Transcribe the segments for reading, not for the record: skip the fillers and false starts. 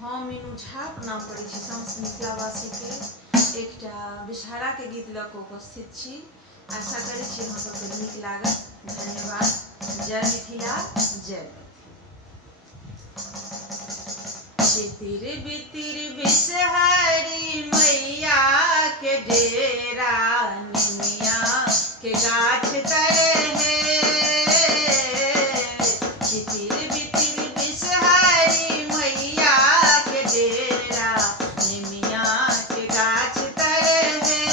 हम मीनू झा प्रणाम करै छी समस्त मिथिलावासी के एकटा विषहारा के गीत लऽ कऽ उपस्थित छी। आशा करै छी अहाँ सबके नीक लागत। धन्यवाद। जय मिथिला जय। चितिर बितिर बिषहारी मैया के डेरा निमिया के गाछ तरे है। चितिर बितिर बिषहारी मैया के डेरा निमिया के गाछ तरे है।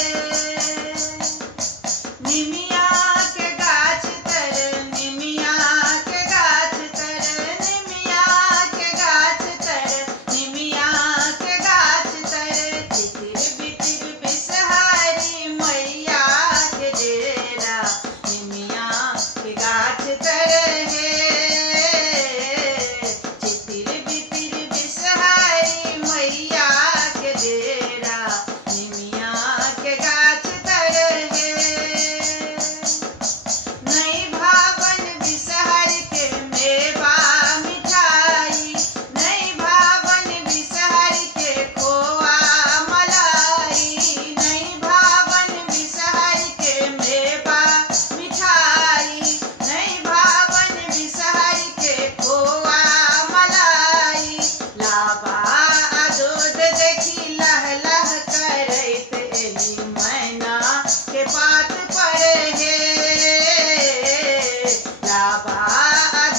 निमिया के गाछ तर निमिया के गाछ तर निमिया के गाछ तर निमिया के गाछ तर चितिर बितिर बिषहारी मैया के डेरा निमिया के गाछ तर है। चितिर बितिर बिषहारी मैया के डेरा निमिया के गाछ तर है। नहीं भावन बिषहर के मेवा मिठाई, नहीं भावन बिषहर के खोआ मलाई, नहीं भावन बिषहर के मेवा मिठाई, नहीं भावन बिषहर के खोआ मलाई। लाबा दूध देखी लह लह करैत एली मैना के पात पर हे। लाबा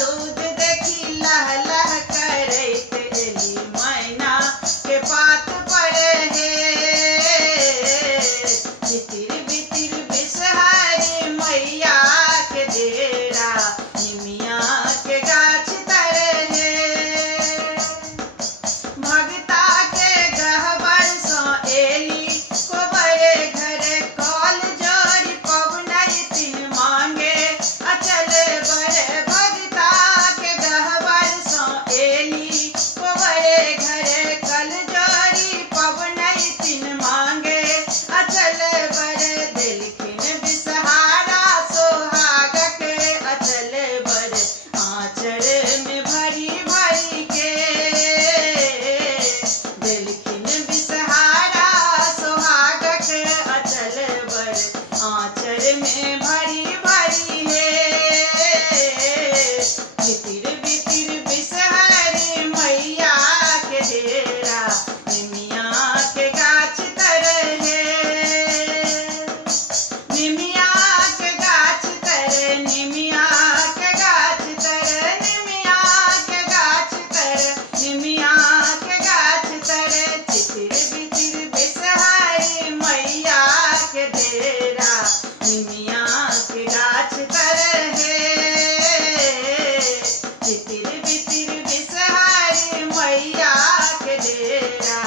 दूध देखी लह लह करैत एली मैना के पात पर हे। चितिर बितिर बिषहारी मैया के डेरा निमिया के गाछ तर है। भगता के गहबर सँ एली कोबरे घरे कल जोड़ी पवनैतिन मांगे अचल बड़े। भगता के गहबर सँ एली कोबरे घरे कल जोड़ी पवनैतिन मांगे अचल बड़े। देलखिन बिषहारा सोहागक अचल बड़े आँचर में भरी भरी के। देलखिन बिषहारा सोहागक अचल बड़े आँचर में भरी भरी है। चितिर बितिर बिषहारी मैया के डेरा निमिया के गाछ तर है। निमिया के गाछ तर निमिया के गाछ तर निमिया के गाछ तर निमिया के गाछ तर चितिर बितिर बिषहारी मैया के डेरा निमिया के गाछ तर है। चितिर बितिर बिषहारी मैया के डेरा